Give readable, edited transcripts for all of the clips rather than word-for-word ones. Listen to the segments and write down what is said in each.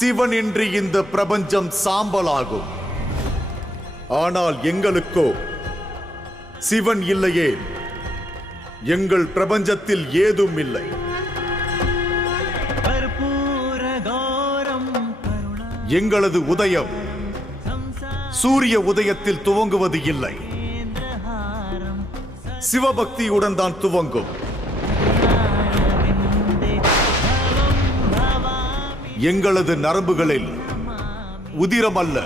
சிவனின்றி இந்த பிரபஞ்சம் சாம்பலாகும். ஆனால் எங்களுக்கோ சிவன் இல்லையே, எங்கள் பிரபஞ்சத்தில் ஏதும் இல்லை. எங்களது உதயம் சூரிய உதயத்தில் துவங்குவது இல்லை, சிவபக்தியுடன் தான் துவங்கும். எங்களது நரம்புகளில் உதிரம் அல்ல,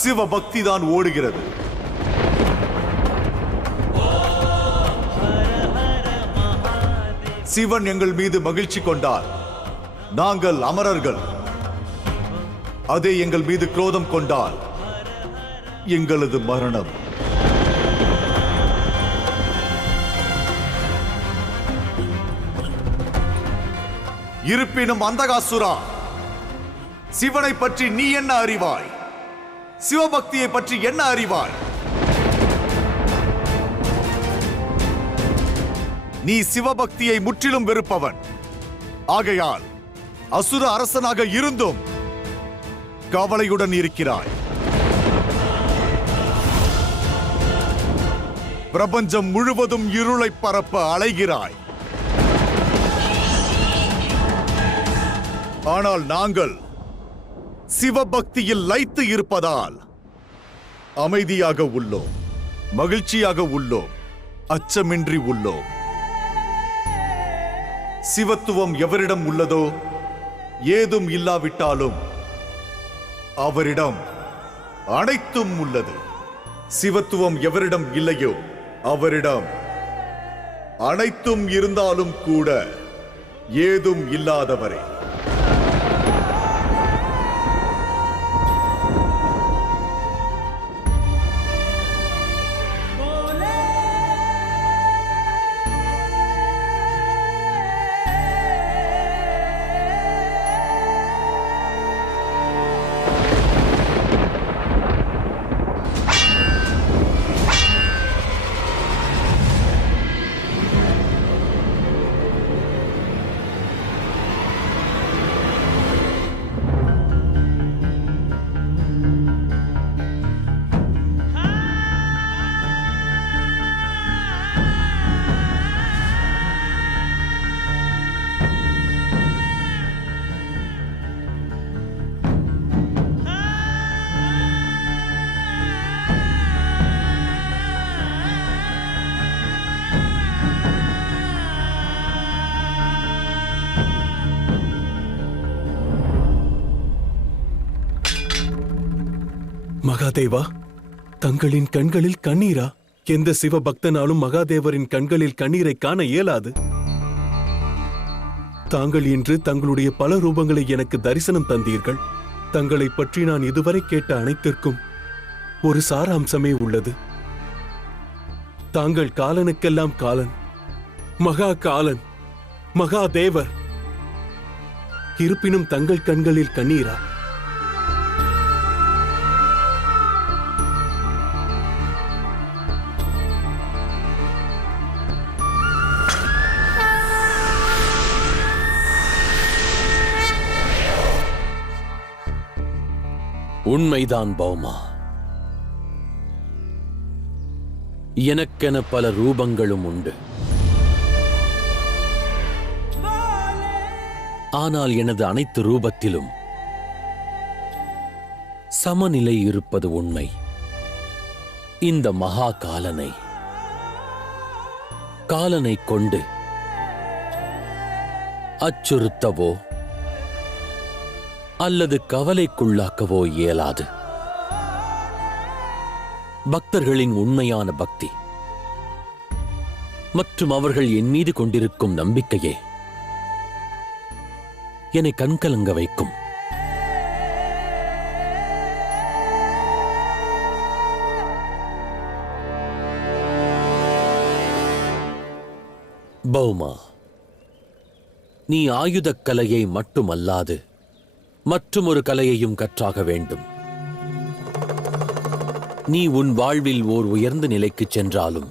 சிவபக்தி தான் ஓடுகிறது. சிவன் எங்கள் மீது மகிழ்ச்சி கொண்டார், நாங்கள் அமரர்கள். அதே எங்கள் மீது குரோதம் கொண்டால் எங்களது மரணம். இருப்பினும் அந்தகாசுரா, சிவனை பற்றி நீ என்ன அறிவாய்? சிவபக்தியை பற்றி என்ன அறிவாய்? நீ சிவபக்தியை முற்றிலும் வெறுப்பவன். ஆகையால் அசுர அரசனாக இருந்தும் கவலையுடன் இருக்கிறாய். பிரபஞ்சம் முழுவதும் இருளை பரப்ப அலைகிறாய். ஆனால் நாங்கள் சிவபக்தியில் லயித்து இருப்பதால் அமைதியாக உள்ளோம், மகிழ்ச்சியாக உள்ளோம், அச்சமின்றி உள்ளோம். சிவத்துவம் எவரிடம் உள்ளதோ, ஏதும் இல்லாவிட்டாலும் அவரிடம் அனைத்தும் உள்ளது. சிவத்துவம் எவரிடம் இல்லையோ, அவரிடம் அனைத்தும் இருந்தாலும் கூட ஏதும் இல்லாதவரே. மகாதேவா, தங்களின் கண்களில் கண்ணீரா? எந்த சிவபக்தனாலும் மகாதேவரின் கண்களில் கண்ணீரை காண இயலாது. தாங்கள் இன்று தங்களுடைய பல ரூபங்களை எனக்கு தரிசனம் தந்தீர்கள். தங்களை பற்றி நான் இதுவரை கேட்ட அனைத்திற்கும் ஒரு சாராம்சமே உள்ளது. தாங்கள் காலனுக்கெல்லாம் காலன், மகா காலன், மகாதேவர். இருப்பினும் தங்கள் கண்களில் கண்ணீரா? உண்மைதான் பௌமா. எனக்கென பல ரூபங்களும் உண்டு. ஆனால் எனது அனைத்து ரூபத்திலும் சமநிலை இருப்பது உண்மை. இந்த மகா காலனை கொண்டு அச்சுறுத்தவோ அல்லது கவலைக்குள்ளாக்கவோ இயலாது. பக்தர்களின் உண்மையான பக்தி மற்றும் அவர்கள் என் மீது கொண்டிருக்கும் நம்பிக்கையே என்னை கண்கலங்க வைக்கும். பௌமா, நீ ஆயுதக் கலையை மட்டுமல்லாது மற்றும் ஒரு கலையையும் கற்றாக வேண்டும். நீ உன் வாழ்வில் ஓர் உயர்ந்த நிலைக்கு சென்றாலும்